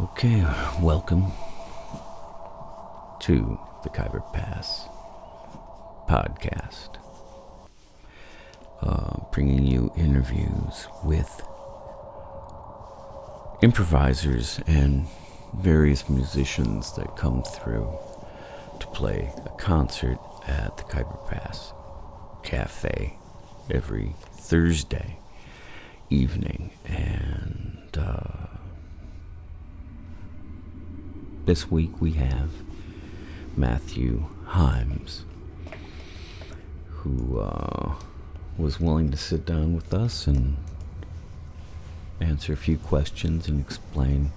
Okay, welcome to the Khyber Pass podcast, bringing you interviews with improvisers and various musicians that come through to play a concert at the Khyber Pass Cafe every Thursday evening. And this week we have Matthew Himes, who was willing to sit down with us and answer a few questions and explain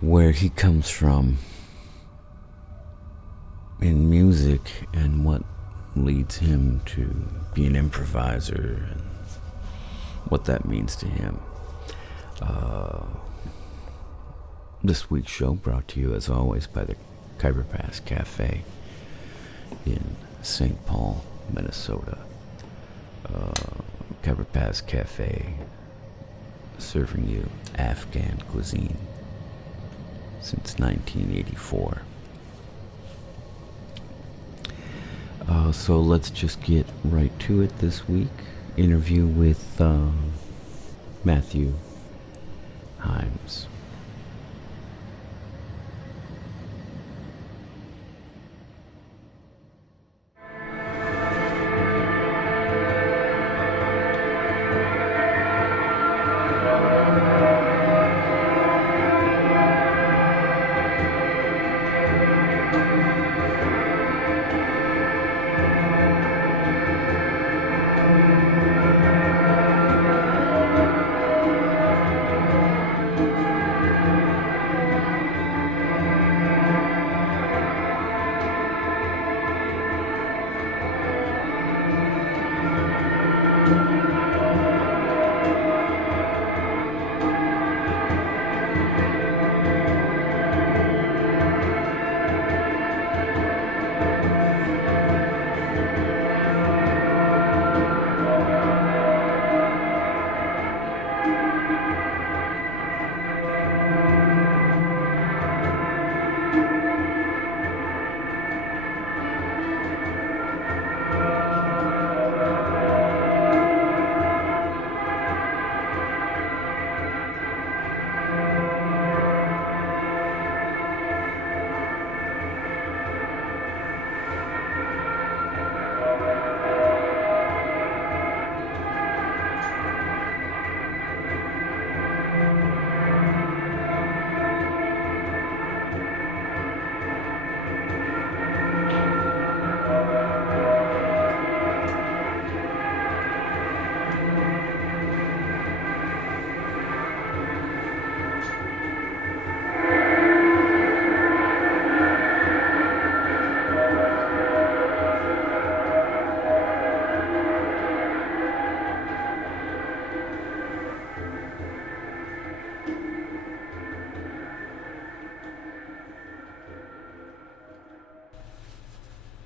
where he comes from in music and what leads him to be an improviser and what that means to him. This week's show brought to you, as always, by the Khyber Pass Cafe in St. Paul, Minnesota. Khyber Pass Cafe serving you Afghan cuisine since 1984. So let's just get right to it this week. Interview with Matthew Himes.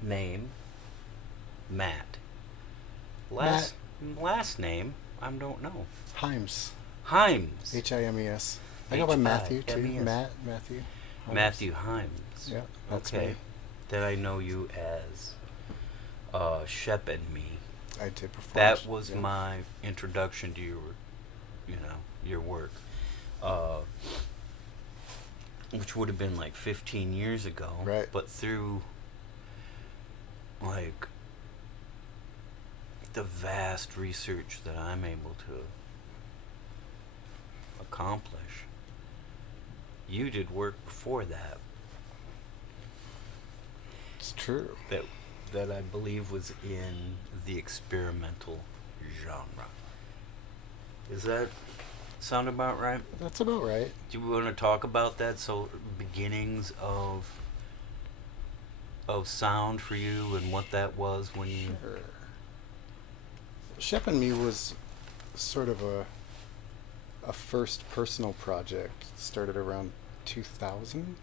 Name, Matt. Last name, I don't know. Himes. Himes. Himes. I go by Matthew too. Matthew. Himes. Matthew Himes. Yeah, that's okay. me. Then I know you as Shep and Me. I did perform. That was my introduction to your work. Which would have been like 15 years ago. Right. But through like the vast research that I'm able to accomplish, you did work before that. It's true. That I believe was in the experimental genre. Does that sound about right? That's about right. Do you want to talk about that? So beginnings of sound for you and what that was when you... Sure. Shep and Me was sort of a first personal project. It started around 2000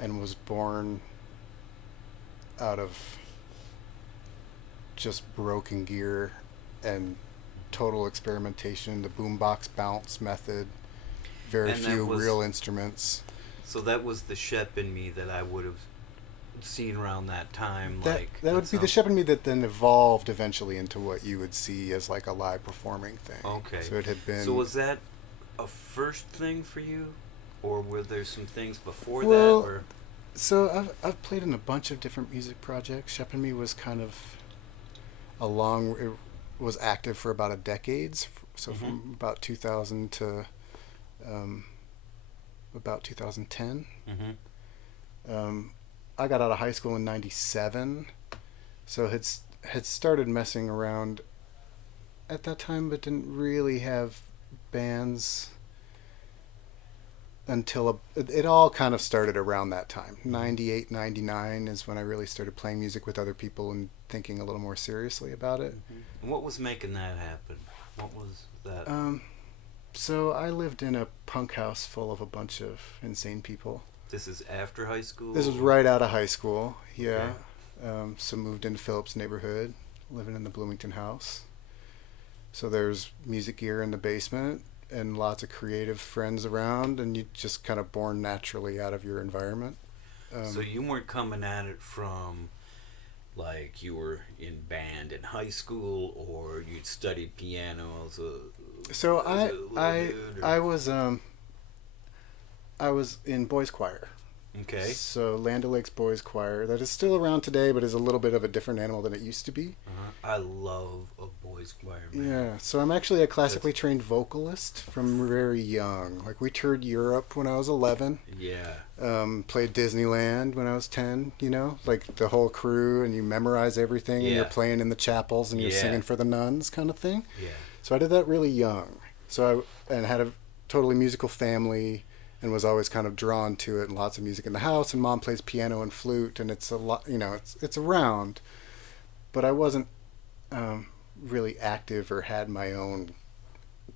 and was born out of just broken gear and total experimentation, the boombox bounce method. very And that few was- real instruments. So that was the Shep and Me that I would have seen around that time. That like that would be the Shep and Me that then evolved eventually into what you would see as like a live performing thing. Okay. So it had been. So was that a first thing for you, or were there some things before Well, that? Or So I've played in a bunch of different music projects. Shep and Me was kind of it was active for about a decade. So from about 2000 to about 2010. I got out of high school in '97, so had started messing around at that time, but didn't really have bands until it all kind of started around that time. 98, 99 is when I really started playing music with other people and thinking a little more seriously about it. And what was making that happen? What was that? So I lived in a punk house full of a bunch of insane people. This is after high school? This was right out of high school, yeah. Okay. So moved into Phillips neighborhood, living in the Bloomington house. So there's music gear in the basement and lots of creative friends around, and you just kind of born naturally out of your environment. So you weren't coming at it from like you were in band in high school, or you'd studied piano as a So as a little dude, or- I was in boys choir. Okay. So Land O'Lakes Boys Choir, that is still around today, but is a little bit of a different animal than it used to be. I love a boys choir, man. Yeah, so I'm actually a classically trained vocalist from very young. Like we toured Europe when I was 11. Yeah. Played Disneyland when I was 10, like the whole crew, and you memorize everything, and you're playing in the chapels, and you're singing for the nuns kind of thing. Yeah. So I did that really young. And had a totally musical family, and was always kind of drawn to it, and lots of music in the house, and mom plays piano and flute, and it's a lot, it's around, but I wasn't really active or had my own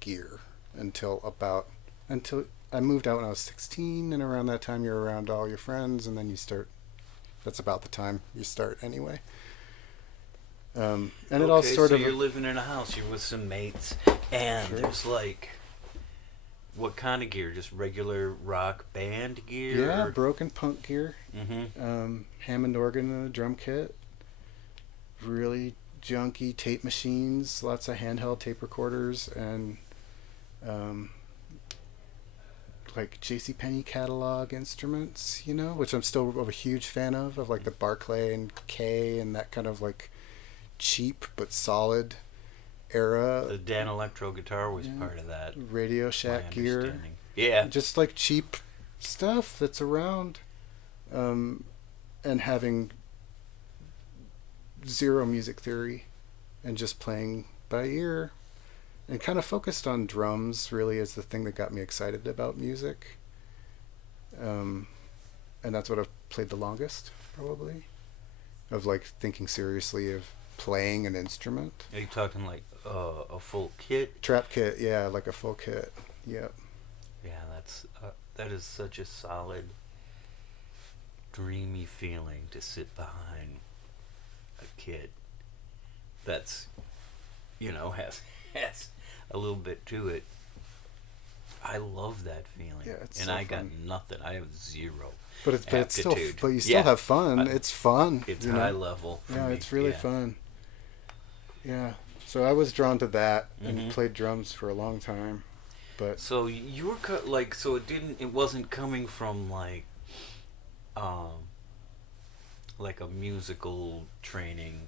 gear until I moved out when I was 16, and around that time you're around all your friends, and then that's about the time you start anyway. And it all sort so of... you're living in a house, you're with some mates, and there's like... What kind of gear? Just regular rock band gear? Yeah, broken punk gear. Hammond organ and a drum kit. Really junky tape machines. Lots of handheld tape recorders and like JCPenney catalog instruments, which I'm still a huge fan of like the Barclay and Kay and that kind of like cheap but solid era. The Dan Electro guitar was part of that. Radio Shack gear. Yeah. Just like cheap stuff that's around, and having zero music theory and just playing by ear, and kind of focused on drums really as the thing that got me excited about music. And that's what I've played the longest, probably, of like thinking seriously of playing an instrument. Are you talking like a full kit? Trap kit, yeah, like a full kit. Yep. Yeah, that is such a solid, dreamy feeling to sit behind a kit that's, has a little bit to it. I love that feeling. Yeah, it's and so I fun. got nothing. I have zero. But it's still, aptitude. but you still have fun. It's fun. It's high level. For yeah, me. it's really fun. Yeah. So I was drawn to that and played drums for a long time, but so you were so it wasn't coming from like a musical training.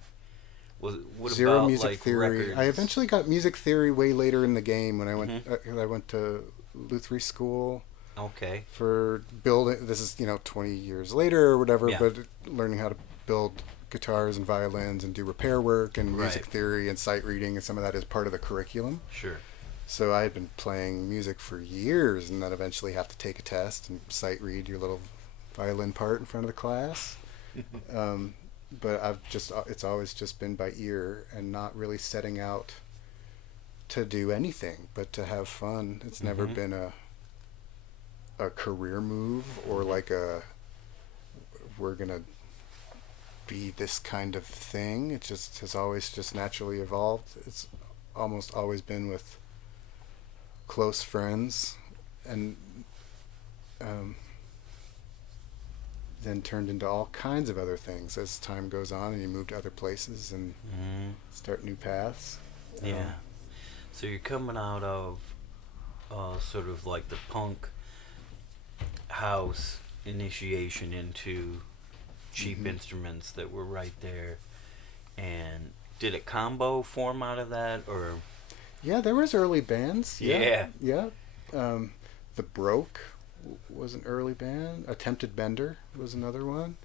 What zero about music like theory. records? I eventually got music theory way later in the game when I went. I went to Lutheran school. Okay. For building, this is 20 years later or whatever, Yeah. but learning how to build guitars and violins and do repair work and music theory and sight reading, and some of that is part of the curriculum. Sure. So I had been playing music for years, and then eventually have to take a test and sight read your little violin part in front of the class. But it's always just been by ear and not really setting out to do anything, but to have fun. It's never been a career move or like we're gonna be this kind of thing. It just has always just naturally evolved. It's almost always been with close friends and um, then turned into all kinds of other things as time goes on, and you move to other places and start new paths. Yeah. So you're coming out of sort of like the punk house initiation into cheap instruments that were right there. And did a combo form out of that, or? Yeah, there was early bands. Yeah. Yeah. The Broke was an early band. Attempted Bender was another one.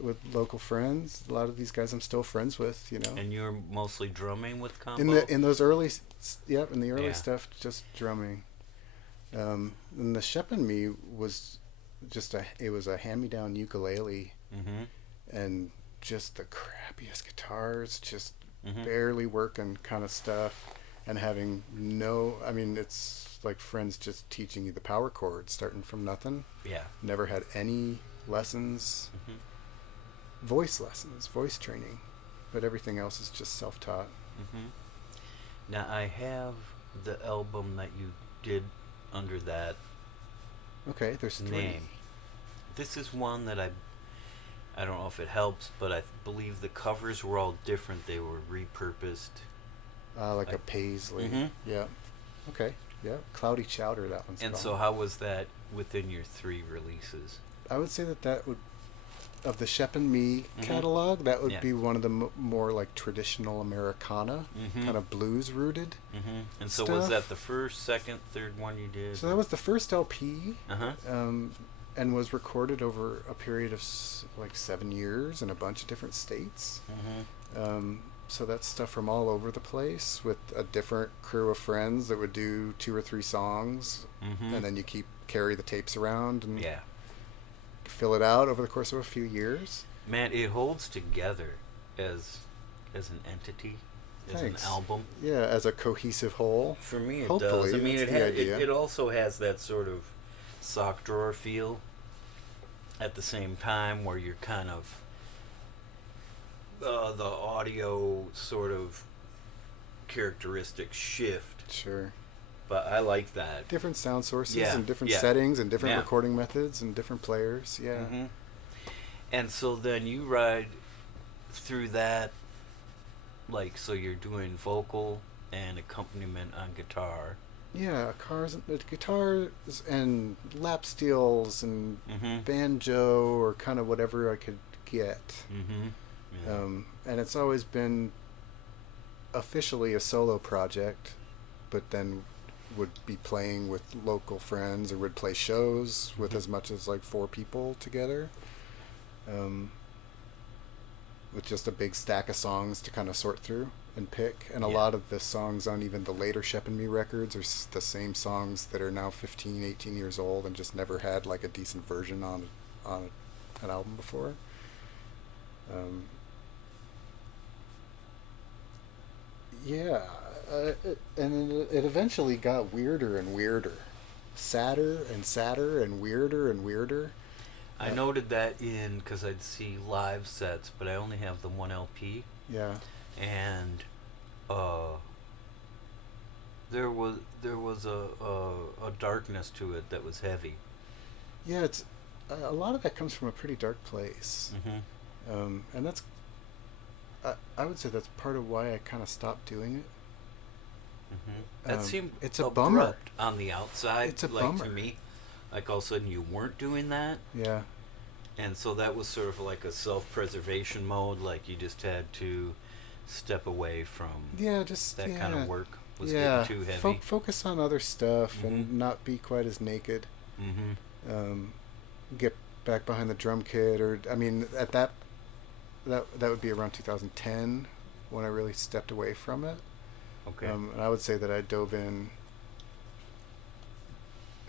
With local friends. A lot of these guys I'm still friends with, you know. And you're mostly drumming with combo? In those early, in the early stuff, just drumming. And the Shep and Me was it was a hand-me-down ukulele, and just the crappiest guitars, just barely working kind of stuff, and having it's like friends just teaching you the power chords, starting from nothing. Yeah. Never had any lessons, voice lessons, voice training, but everything else is just self-taught. Now, I have the album that you did under that Okay, there's three. name. This is one that I don't know if it helps, but I believe the covers were all different. They were repurposed. Like a paisley. Yeah. Okay. Yeah. Cloudy Chowder, that one's And called. so how was that within your 3 releases? I would say that would, of the Shep and Me catalog, that would be one of the more like traditional Americana, kind of blues rooted. And so was that the first, second, third one you did? So that was the first LP, Uh-huh. and was recorded over a period of like 7 years in a bunch of different states. So that's stuff from all over the place with a different crew of friends that would do 2 or 3 songs, and then you carry the tapes around and fill it out over the course of a few years. Man, it holds together as an entity, as Thanks. an album. Yeah, as a cohesive whole. For me, it Hopefully, does. I mean, that's it the idea. it also has that sort of sock drawer feel at the same time, where you're kind of the audio sort of characteristic shift. Sure. But I like that. Different sound sources Yeah, and different yeah. settings and different Yeah. recording methods and different players. Yeah. And so then you ride through that, like, so you're doing vocal and accompaniment on guitar. Yeah, guitars and lap steels and banjo or kind of whatever I could get. Yeah. And it's always been officially a solo project, but then would be playing with local friends or would play shows with as much as like 4 people together, with just a big stack of songs to kind of sort through and pick. And a lot of the songs on even the later Shep and Me records are the same songs that are now 15, 18 years old and just never had like a decent version on an album before. And it eventually got weirder and weirder, sadder and sadder and weirder. I noted that because I'd see live sets, but I only have the 1 LP. Yeah. And there was a darkness to it that was heavy. Yeah, it's a lot of that comes from a pretty dark place, and that's I would say that's part of why I kind of stopped doing it. That seemed it's a abrupt bummer on the outside. It's a like bummer to me, like all of a sudden you weren't doing that. Yeah. And so that was sort of like a self-preservation mode, like you just had to step away from that kind of work was getting too heavy. Focus on other stuff and not be quite as naked. Get back behind the drum kit, or I mean, at that would be around 2010 when I really stepped away from it. Okay. And I would say that I dove in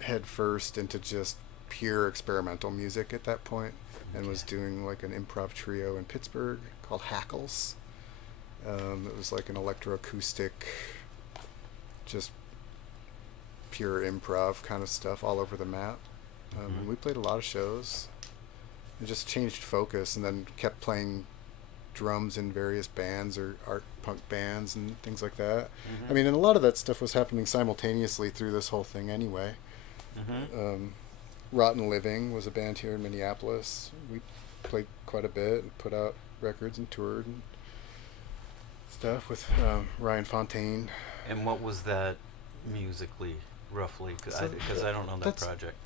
head first into just pure experimental music at that point, and was doing like an improv trio in Pittsburgh called Hackles. It was like an electroacoustic, just pure improv kind of stuff all over the map. We played a lot of shows and just changed focus, and then kept playing drums in various bands or art punk bands and things like that. Mm-hmm. I mean, and a lot of that stuff was happening simultaneously through this whole thing anyway. Mm-hmm. Rotten Living was a band here in Minneapolis. We played quite a bit and put out records and toured and stuff with Ryan Fontaine. And what was that musically, roughly? Because I don't know that project.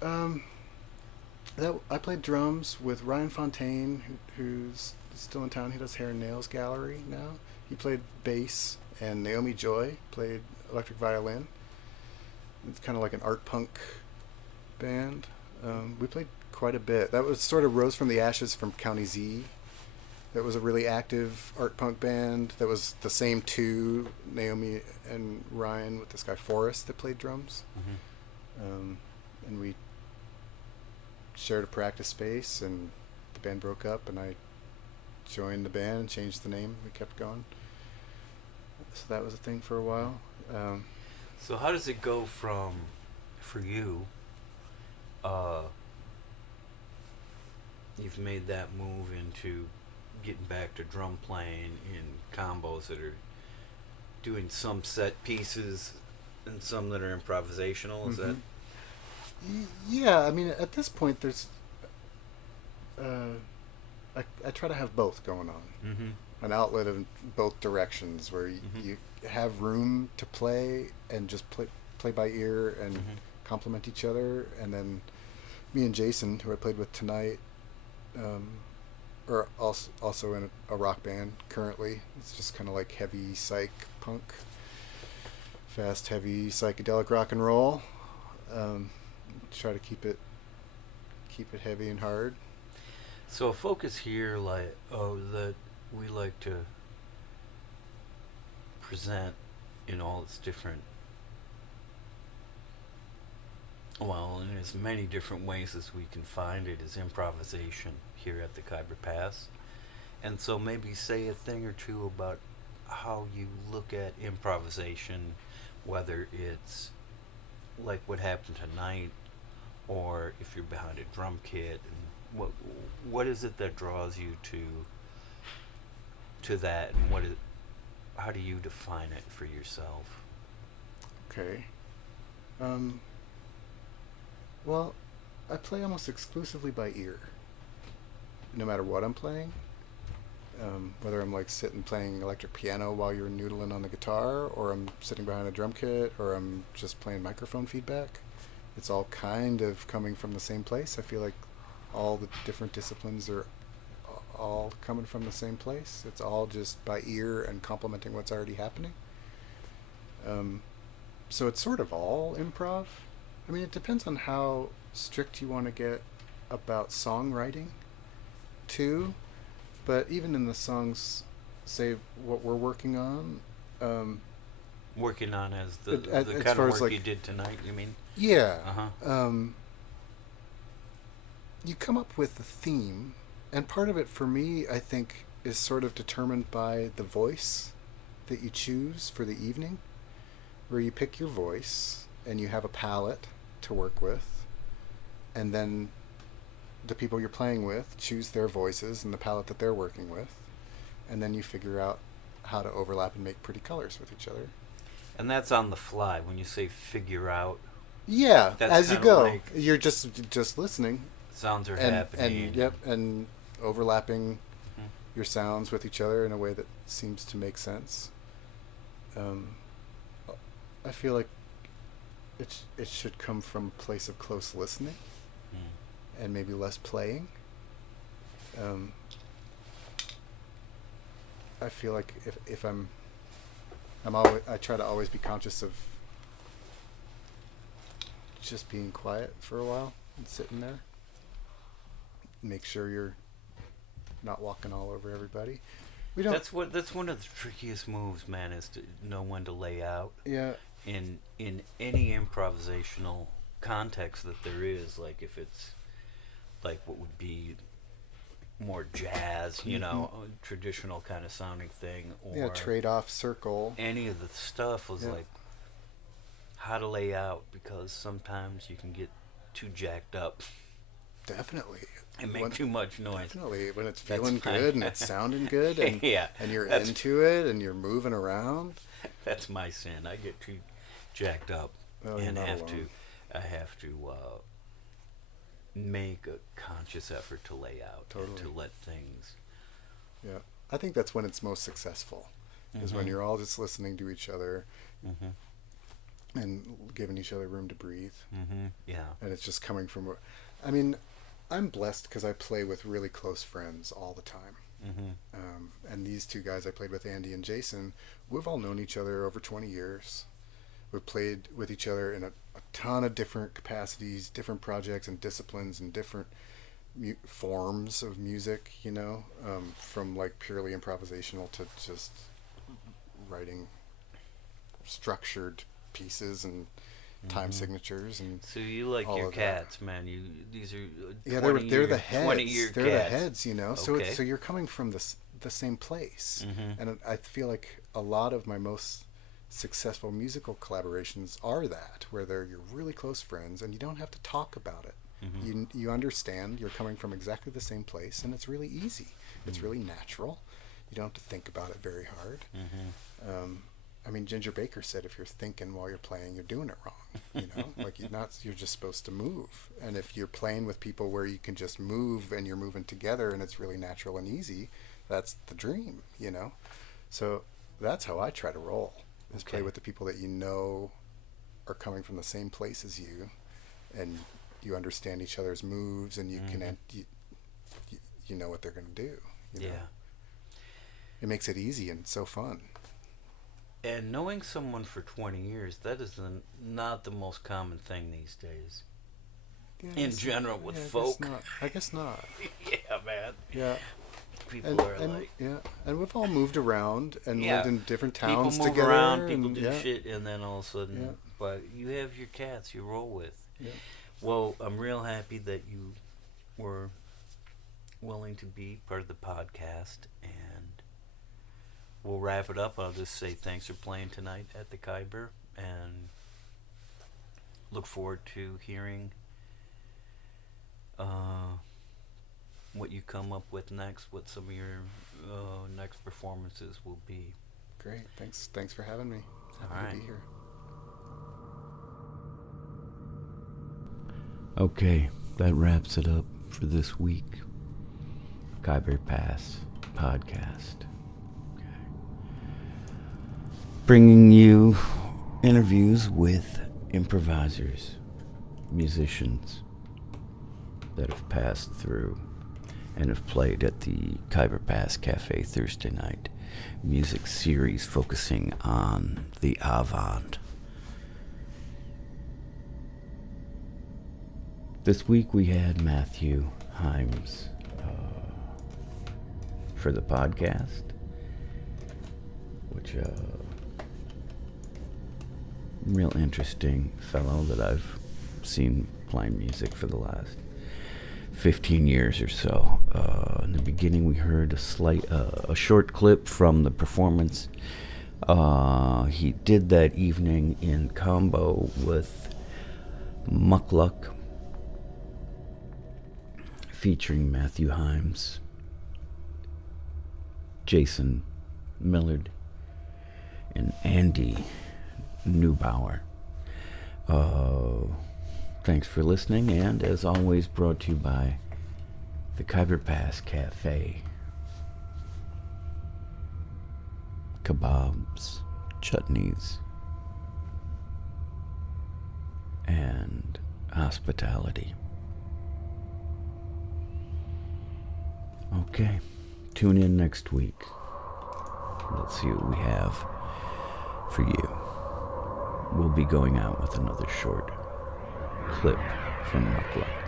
I played drums with Ryan Fontaine, who's still in town. He does Hair and Nails Gallery now. He played bass, and Naomi Joy played electric violin. It's kind of like an art punk band. We played quite a bit. That was sort of rose from the ashes from County Z. That was a really active art punk band. That was the same two, Naomi and Ryan, with this guy Forrest that played drums. Mm-hmm. And we shared a practice space, and the band broke up, and I joined the band and changed the name. We kept going. So that was a thing for a while. So how does it go from, for you, you've made that move into getting back to drum playing in combos that are doing some set pieces and some that are improvisational? Is mm-hmm. that? Yeah, I mean, at this point, there's. I try to have both going on. Mm-hmm. An outlet in both directions where mm-hmm. you have room to play and just play by ear and mm-hmm. complement each other. And then me and Jason, who I played with tonight, are also in a rock band currently. It's just kind of like heavy psych punk, fast, heavy psychedelic rock and roll. Try to keep it heavy and hard. So a focus here, that we like to present in all its different, well, in as many different ways as we can find it, is improvisation here at the Khyber Pass. And so maybe say a thing or two about how you look at improvisation, whether it's like what happened tonight, or if you're behind a drum kit, and what is it that draws you to that, and how do you define it for yourself? Okay. Well, I play almost exclusively by ear, no matter what I'm playing. Whether I'm like sitting playing electric piano while you're noodling on the guitar, or I'm sitting behind a drum kit, or I'm just playing microphone feedback. It's all kind of coming from the same place. I feel like all the different disciplines are all coming from the same place. It's all just by ear and complementing what's already happening. So it's sort of all improv. I mean, it depends on how strict you want to get about songwriting, too. But even in the songs, say what we're working on. Working on as the kind of work like, you did tonight, you mean? Yeah. Uh-huh. You come up with a theme, and part of it for me, I think, is sort of determined by the voice that you choose for the evening, where you pick your voice, and you have a palette to work with, and then the people you're playing with choose their voices and the palette that they're working with, and then you figure out how to overlap and make pretty colors with each other. And that's on the fly. When you say figure out, yeah, as you go, like you're just listening. Sounds are happening. And overlapping your sounds with each other in a way that seems to make sense. I feel like it should come from a place of close listening and maybe less playing. I feel like if I try to always be conscious of just being quiet for a while and sitting there. Make sure you're not walking all over everybody. That's one of the trickiest moves, man, is to know when to lay out. Yeah. In any improvisational context that there is, like if it's like what would be more jazz, traditional kind of sounding thing, or trade-off circle. Any of the stuff was like how to lay out, because sometimes you can get too jacked up Definitely. and make too much noise. Definitely. When it's That's feeling fine. good and it's sounding good and, Yeah, and you're that's into it and you're moving around. that's my sin. I get too jacked up Oh, you're and not have alone. I have to make a conscious effort to lay out and to Totally. let things. Yeah. I think that's when it's most successful, is when you're all just listening to each other Mm-hmm. and giving each other room to breathe. Mm-hmm. Yeah. And it's just coming from. I mean, I'm blessed because I play with really close friends all the time. Mm-hmm. And these two guys I played with, Andy and Jason, we've all known each other over 20 years. We've played with each other in a ton of different capacities, different projects and disciplines and different forms of music, from like purely improvisational to just writing structured pieces and time signatures and So you like all your of that. cats, man. These are Yeah, 20 they're year, the heads. 20-year They're cats. the heads. So Okay. so you're coming from the same place, Mm-hmm. and I feel like a lot of my most successful musical collaborations are that, where you're really close friends and you don't have to talk about it. Mm-hmm. You understand you're coming from exactly the same place, and it's really easy. It's really natural. You don't have to think about it very hard. Mm-hmm. I mean, Ginger Baker said if you're thinking while you're playing, you're doing it wrong. Like you're just supposed to move. And if you're playing with people where you can just move and you're moving together and it's really natural and easy, that's the dream. So that's how I try to roll. Is play Okay. with the people that are coming from the same place as you, and you understand each other's moves, and you can you know what they're going to do. Yeah. It makes it easy and so fun. And knowing someone for 20 years, that is not the most common thing these days. Yeah, In general, with I guess folk. not. I guess not. Yeah, man. Yeah. People are and like, yeah, and we've all moved around and Yeah. lived in different people towns move together. around, people and, do yeah, shit, and then all of a sudden, Yeah. but you have your cats you roll with. Yeah. Well, I'm real happy that you were willing to be part of the podcast, and we'll wrap it up. I'll just say thanks for playing tonight at the Khyber, and look forward to hearing what you come up with next, what some of your next performances will be. Great. Thanks for having me. All Happy right. to be here. Okay, that wraps it up for this week. Khyber Pass podcast. Okay. Bringing you interviews with improvisers, musicians that have passed through and have played at the Khyber Pass Cafe Thursday night music series focusing on the avant. This week we had Matthew Himes for the podcast, which real interesting fellow that I've seen playing music for the last 15 years or so. In the beginning we heard a short clip from the performance he did that evening in combo with Muckluck, featuring Matthew Himes, Jason Millard, and Andy Neubauer. Thanks for listening, and as always, brought to you by the Khyber Pass Cafe. Kebabs, chutneys, and hospitality. Okay, tune in next week. Let's see what we have for you. We'll be going out with another short clip from Muckluck.